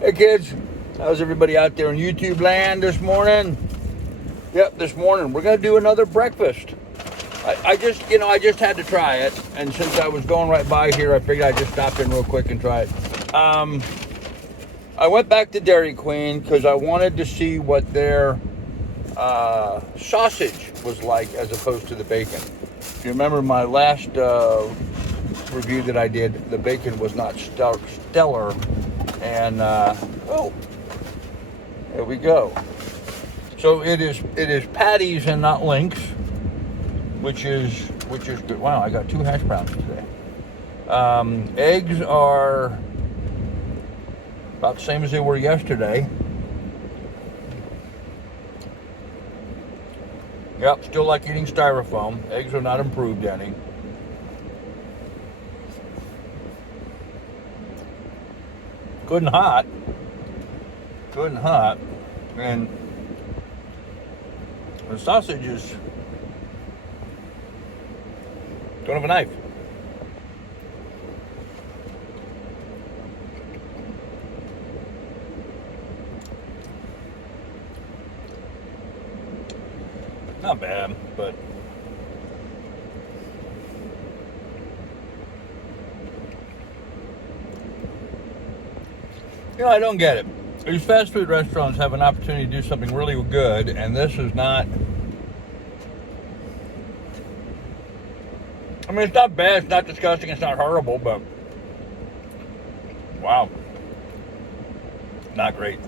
Hey kids, how's everybody out there in YouTube land this morning? Yep, this morning we're gonna do another breakfast. I just had to try it, and since I was going right by here, I figured I'd just stop in real quick and try it. I went back to Dairy Queen because I wanted to see what their sausage was like as opposed to the bacon. If you remember my last review that I did, the bacon was not stellar. And oh, there we go. So it is patties and not links, which is good. Wow, I got 2 hash browns today. Eggs are about the same as they were yesterday. Yep, still like eating styrofoam. Eggs are not improved any. Good and hot. And the sausage is, don't have a knife. Not bad, but I don't get it. These fast food restaurants have an opportunity to do something really good, and this is not. I mean, it's not bad, it's not disgusting, it's not horrible, but wow, not great.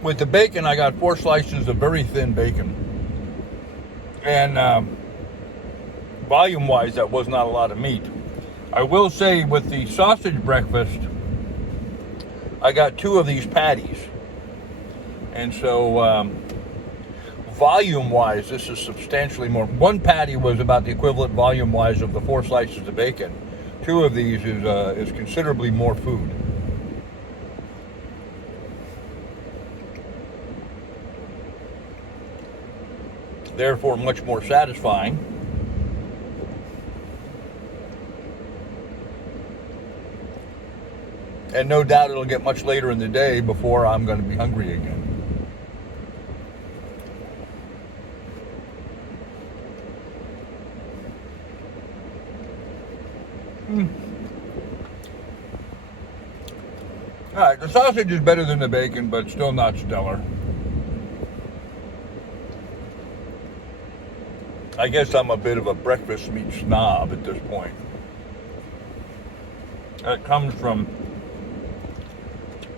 With the bacon, I got 4 slices of very thin bacon. And volume-wise, that was not a lot of meat. I will say with the sausage breakfast, I got 2 of these patties. And so volume-wise, this is substantially more. 1 patty was about the equivalent volume-wise of the 4 slices of bacon. 2 of these is considerably more food. Therefore much more satisfying. And no doubt it'll get much later in the day before I'm going to be hungry again. All right, the sausage is better than the bacon, but still not stellar. I guess I'm a bit of a breakfast meat snob at this point. That comes from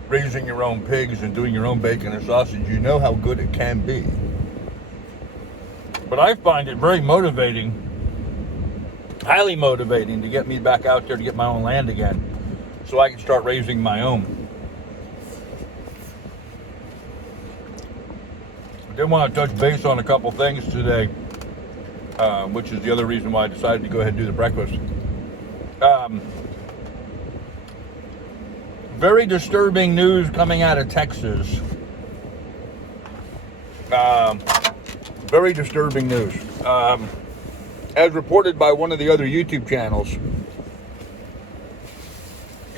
raising your own pigs and doing your own bacon and sausage. You know how good it can be. But I find it very motivating, highly motivating, to get me back out there to get my own land again so I can start raising my own. I did want to touch base on a couple things today. Which is the other reason why I decided to go ahead and do the breakfast. Very disturbing news coming out of Texas. Very disturbing news. As reported by one of the other YouTube channels,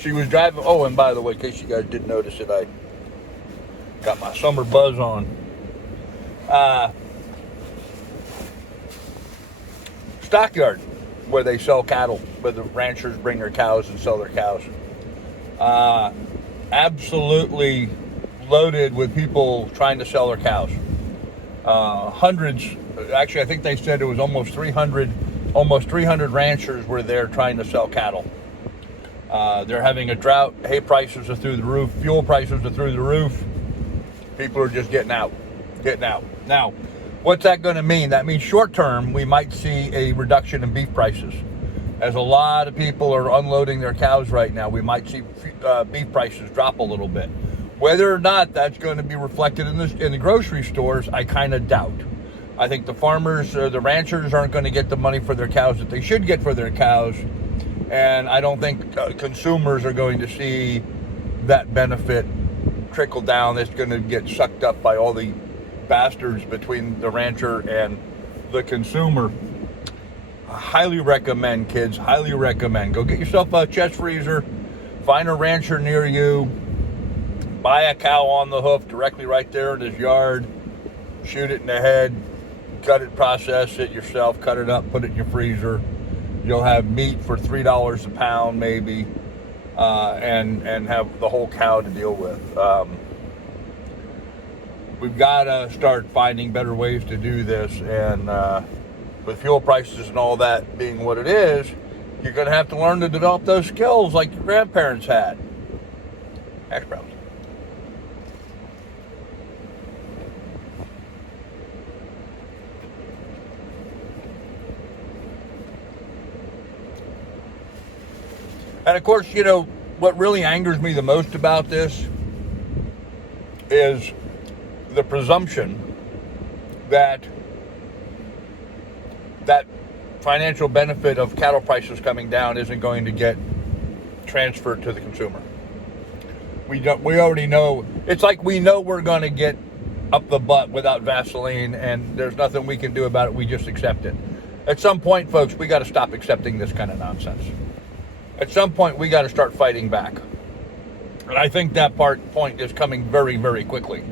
she was driving. Oh, and by the way, in case you guys didn't notice it, I got my summer buzz on. Stockyard where they sell cattle, where the ranchers bring their cows and sell their cows. Absolutely loaded with people trying to sell their cows. Hundreds, actually I think they said it was almost 300 ranchers were there trying to sell cattle. They're having a drought, hay prices are through the roof, fuel prices are through the roof. People are just getting out. Now, what's that going to mean? That means short term, we might see a reduction in beef prices. As a lot of people are unloading their cows right now, we might see beef prices drop a little bit. Whether or not that's going to be reflected in the grocery stores, I kind of doubt. I think the farmers, the ranchers aren't going to get the money for their cows that they should get for their cows. And I don't think consumers are going to see that benefit trickle down. It's going to get sucked up by all the bastards between the rancher and the consumer. I highly recommend, kids, highly recommend. Go get yourself a chest freezer, find a rancher near you, buy a cow on the hoof directly right there in his yard, shoot it in the head, cut it, process it yourself, cut it up, put it in your freezer. You'll have meat for $3 a pound maybe, and have the whole cow to deal with. We've got to start finding better ways to do this, and with fuel prices and all that being what it is, you're going to have to learn to develop those skills like your grandparents had. Hash browns. And of course, you know, what really angers me the most about this is the presumption that financial benefit of cattle prices coming down isn't going to get transferred to the consumer. We already know. It's like we know we're going to get up the butt without Vaseline, and there's nothing we can do about it. We just accept it. At some point, folks, we got to stop accepting this kind of nonsense. At some point, we got to start fighting back. And I think that point is coming very, very quickly.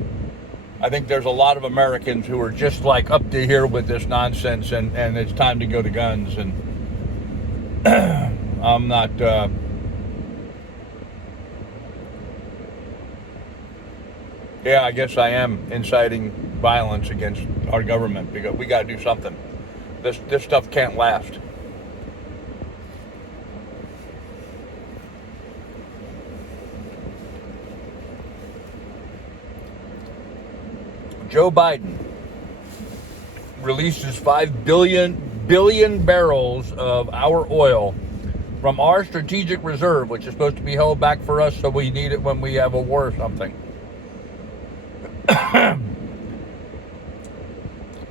I think there's a lot of Americans who are just like up to here with this nonsense, and it's time to go to guns. And I'm not... yeah, I guess I am inciting violence against our government, because we got to do something. This stuff can't last. Joe Biden releases 5 billion barrels of our oil from our strategic reserve, which is supposed to be held back for us so we need it when we have a war or something.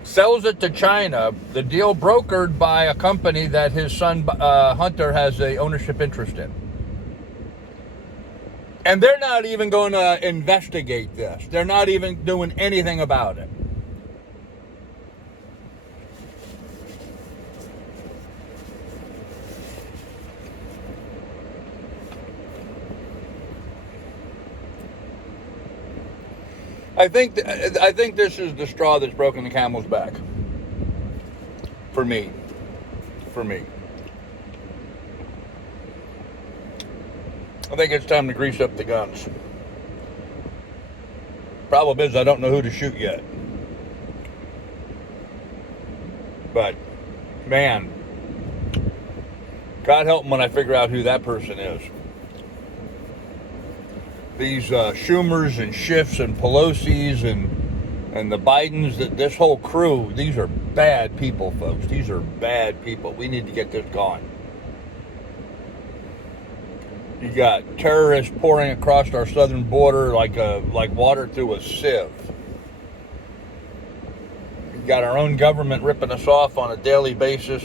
Sells it to China, the deal brokered by a company that his son Hunter has a ownership interest in. And they're not even going to investigate this. They're not even doing anything about it. I think this is the straw that's broken the camel's back. For me. I think it's time to grease up the guns. Problem is, I don't know who to shoot yet. But, man, God help them when I figure out who that person is. These Schumers and Schiffs and Pelosi's and the Bidens, this whole crew, these are bad people, folks. These are bad people. We need to get this gone. You got terrorists pouring across our southern border like water through a sieve. We've got our own government ripping us off on a daily basis,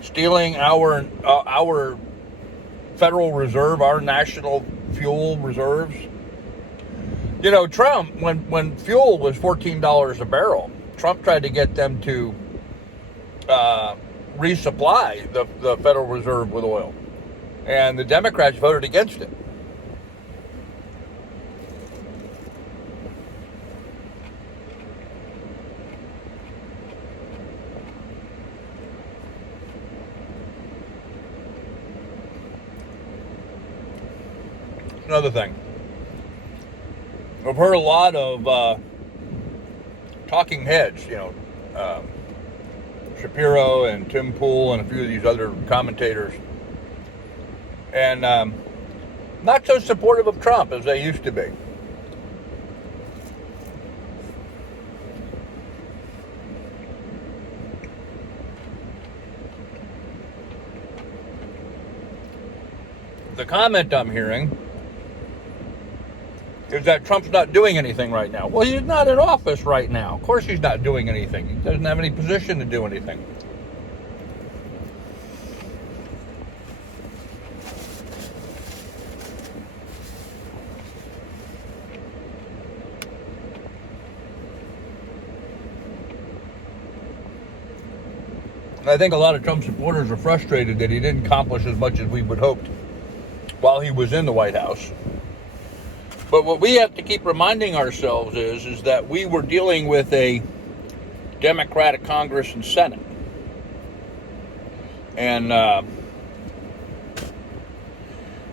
stealing our Federal Reserve, our national fuel reserves. You know, Trump, when fuel was $14 a barrel, Trump tried to get them to resupply the Federal Reserve with oil. And the Democrats voted against it. Another thing. I've heard a lot of talking heads, you know, Shapiro and Tim Pool and a few of these other commentators, and not so supportive of Trump as they used to be. The comment I'm hearing is that Trump's not doing anything right now. Well, he's not in office right now. Of course he's not doing anything. He doesn't have any position to do anything. I think a lot of Trump supporters are frustrated that he didn't accomplish as much as we would hoped while he was in the White House. But what we have to keep reminding ourselves is that we were dealing with a Democratic Congress and Senate. And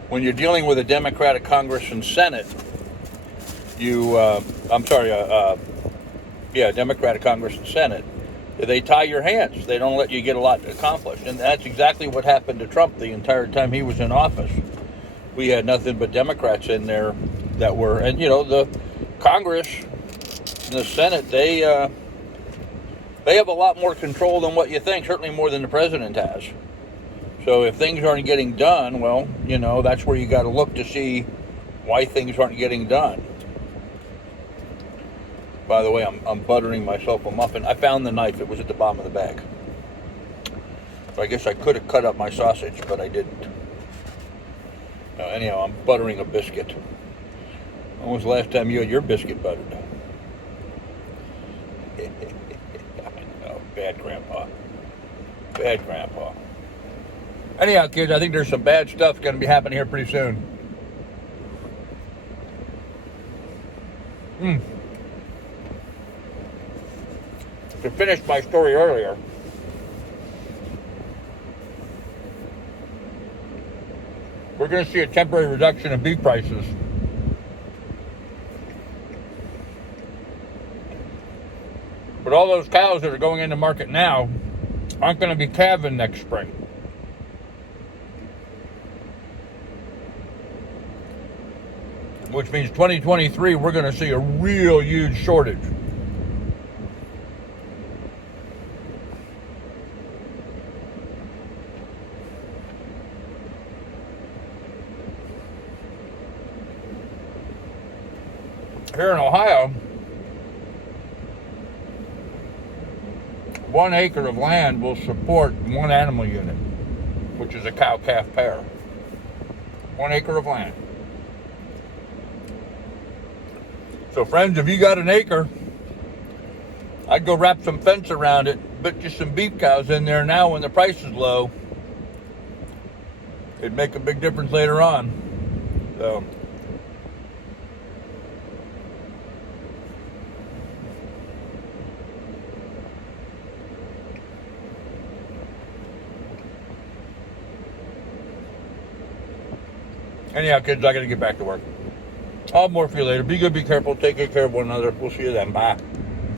when you're dealing with a Democratic Congress and Senate, Democratic Congress and Senate, they tie your hands. They don't let you get a lot accomplished. And that's exactly what happened to Trump the entire time he was in office. We had nothing but Democrats in there that were, and the Congress and the Senate, they have a lot more control than what you think, certainly more than the president has. So if things aren't getting done, well, that's where you got to look to see why things aren't getting done. By the way, I'm buttering myself a muffin. I found the knife. It was at the bottom of the bag. So I guess I could have cut up my sausage, but I didn't. Anyhow, I'm buttering a biscuit. When was the last time you had your biscuit buttered? No, bad grandpa. Bad grandpa. Anyhow, kids, I think there's some bad stuff going to be happening here pretty soon. To finish my story earlier, we're going to see a temporary reduction in beef prices. But all those cows that are going into market now aren't going to be calving next spring. Which means 2023, we're going to see a real huge shortage. Here in Ohio, 1 acre of land will support 1 animal unit, which is a cow-calf pair. 1 acre of land. So friends, if you got an acre, I'd go wrap some fence around it, put you some beef cows in there now when the price is low. It'd make a big difference later on. So anyhow, kids, I got to get back to work. I'll have more for you later. Be good, be careful, take good care of one another. We'll see you then. Bye.